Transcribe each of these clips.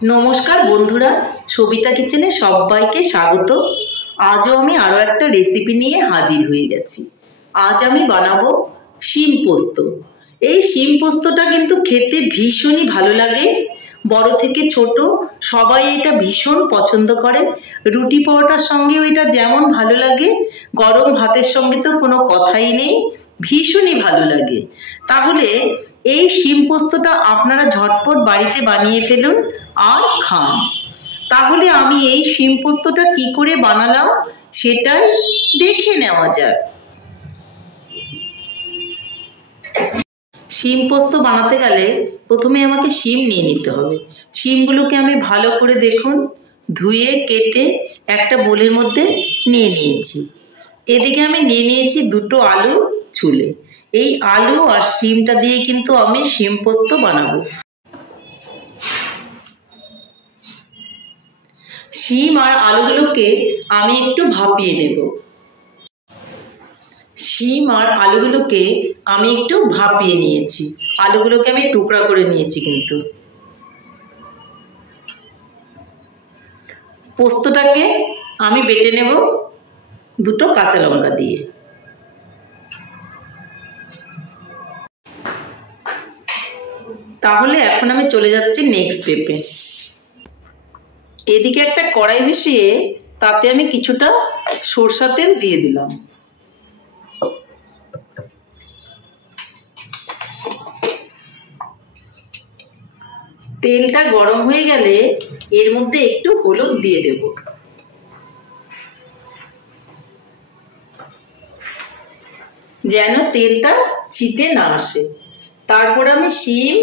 নমস্কার বন্ধুরা, সবিতা কিচেনে সবাইকে স্বাগত। আজও আমি আরও একটা রেসিপি নিয়ে হাজির হয়ে গেছি। আজ আমি বানাবো শিম পোস্ত। এই শিম পোস্তটা কিন্তু খেতে ভীষণই ভালো লাগে। বড় থেকে ছোট সবাই এটা ভীষণ পছন্দ করে। রুটি পরোটার সঙ্গেও এটা যেমন ভালো লাগে, গরম ভাতের সঙ্গে তো কোনো কথাই নেই, ভীষণই ভালো লাগে। তাহলে এই শিম পোস্তটা আপনারা ঝটপট বাড়িতে বানিয়ে ফেলুন আর খান। তাহলে আমি এই শিম পোস্তটা কি করে বানালাম সেটাই দেখে নেওয়া যাক। শিম পোস্ত বানাতে গেলে প্রথমে আমাকে শিম নিয়ে নিতে হবে। শিমগুলোকে আমি ভালো করে দেখুন ধুয়ে কেটে একটা বোলের মধ্যে নিয়ে নিয়েছি। এদিকে আমি নিয়ে নিয়েছি দুটো আলু ছুলে। এই আলু আর শিমটা দিয়ে কিন্তু আমি শিম পোস্ত বানাবো। শিম আর আলুগুলোকে আমি একটু ভাপিয়ে নেব। শিম আর আলুগুলোকে আমি একটু ভাপিয়ে নিয়েছি। আলুগুলোকে আমি টুকরা করে নিয়েছি। কিন্তু পোস্তটাকে আমি বেটে নেব দুটো কাঁচা লঙ্কা দিয়ে। তাহলে এখন আমি চলে যাচ্ছি নেক্সট স্টেপে। এদিকে একটা কড়াই বসিয়ে তাতে আমি কিছুটা সরষা তেল দিয়ে দিলাম। তেলটা গরম হয়ে গেলে এর মধ্যে একটু হলুদ দিয়ে দেব। যেন তেলটা ছিটে না আসে। তারপরে আমি শিম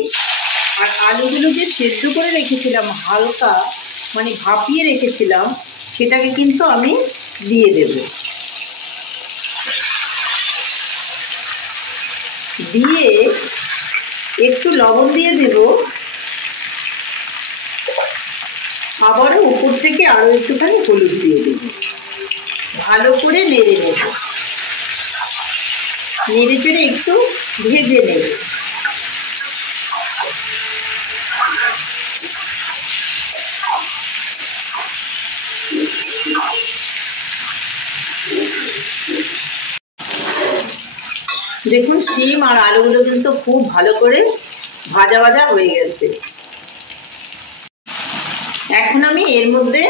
আর আলুগুলো যে সেদ্ধ করে রেখেছিলাম, হালকা মানে ভাপিয়ে রেখেছিলাম, সেটাকে কিন্তু আমি দিয়ে দেব। দিয়ে একটু লবণ দিয়ে দেব। আবারও উপর থেকে আরো একটুখানি হলুদ দিয়ে দেব। ভালো করে নেড়ে নেব। নেড়ে চেড়ে একটু ভেজে নেব। দেখুন শিম আর আলুগুলো কিন্তু খুব ভালো করে ভাজা ভাজা হয়ে গেছে। এখন আমি এর মধ্যে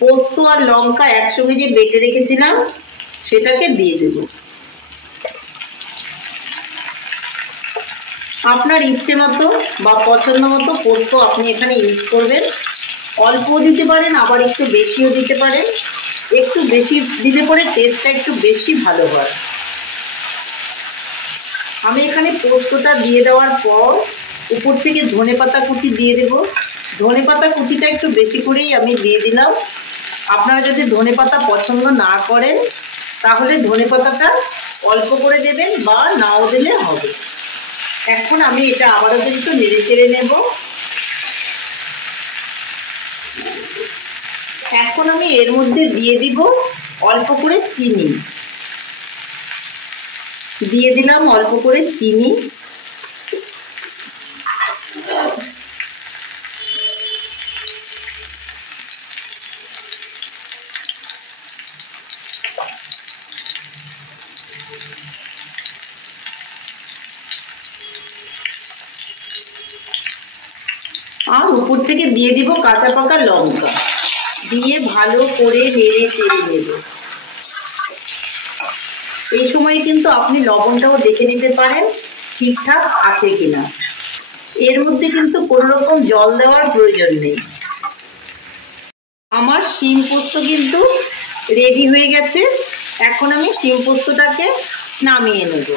পোস্ত আর লঙ্কা একসঙ্গে যে বেটে রেখেছিলাম সেটাকে দিয়ে দেব। আপনার ইচ্ছে মতো বা পছন্দ মতো পোস্ত আপনি এখানে ইউজ করবেন। অল্প দিতে পারেন, আবার একটু বেশিও দিতে পারেন। একটু বেশি দিলে পরে টেস্টটা একটু বেশি ভালো হয়। আমি এখানে পোস্তটা দিয়ে দেওয়ার পর উপর থেকে ধনেপাতা কুচি দিয়ে দেব। ধনেপাতা কুচিটা একটু বেশি করেই আমি দিয়ে দিলাম। আপনারা যদি ধনেপাতা পছন্দ না করেন তাহলে ধনেপাতাটা অল্প করে দেবেন বা নাও দিলে হবে। এখন আমি এটা আবারও একটু নেড়ে চেড়ে নেব। এখন আমি এর মধ্যে দিয়ে দিব অল্প করে চিনি। দিয়ে দিলাম অল্প করে চিনি। আর উপর থেকে দিয়ে দিব কাঁচা পাকা লঙ্কা। দিয়ে ভালো করে নেড়ে চেড়ে নেব। এই সময় কিন্তু আপনি লবণটাও দেখে নিতে পারেন ঠিকঠাক আছে কিনা। এর মধ্যে কিন্তু কোনো রকম জল দেওয়ার প্রয়োজন নেই। আমার শিম পোস্ত কিন্তু রেডি হয়ে গেছে। এখন আমি শিম পোস্তটাকে নামিয়ে নেব।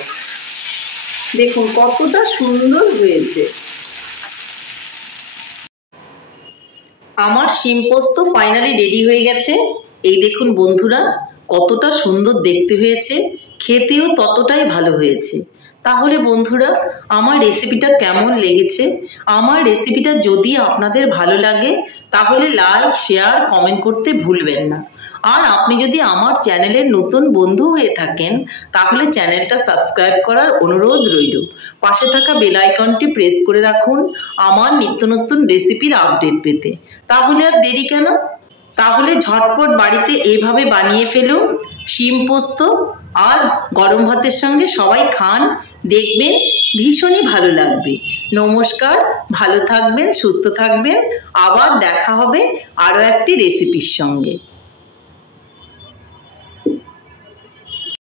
দেখুন কতটা সুন্দর হয়েছে। আমার শিম পোস্ত ফাইনালি রেডি হয়ে গেছে। এই দেখুন বন্ধুরা কতটা সুন্দর দেখতে হয়েছে, খেতেও ততটাই ভালো হয়েছে। তাহলে বন্ধুরা আমার রেসিপিটা কেমন লেগেছে? আমার রেসিপিটা যদি আপনাদের ভালো লাগে তাহলে লাইক, শেয়ার, কমেন্ট করতে ভুলবেন না। আর আপনি যদি আমার চ্যানেলের নতুন বন্ধু হয়ে থাকেন তাহলে চ্যানেলটা সাবস্ক্রাইব করার অনুরোধ রইল। পাশে থাকা বেল আইকনটি প্রেস করে রাখুন আমার নিত্য নতুন রেসিপির আপডেট পেতে। তাহলে আর দেরি কেন, তাহলে ঝটপট বাড়িতে এভাবে বানিয়ে ফেলুন শিম পোস্ত, আর গরম ভাতের সঙ্গে সবাই খান, দেখবেন ভীষণই ভালো লাগবে। নমস্কার, ভালো থাকবেন, সুস্থ থাকবেন, আবার দেখা হবে আরও একটি রেসিপির সঙ্গে।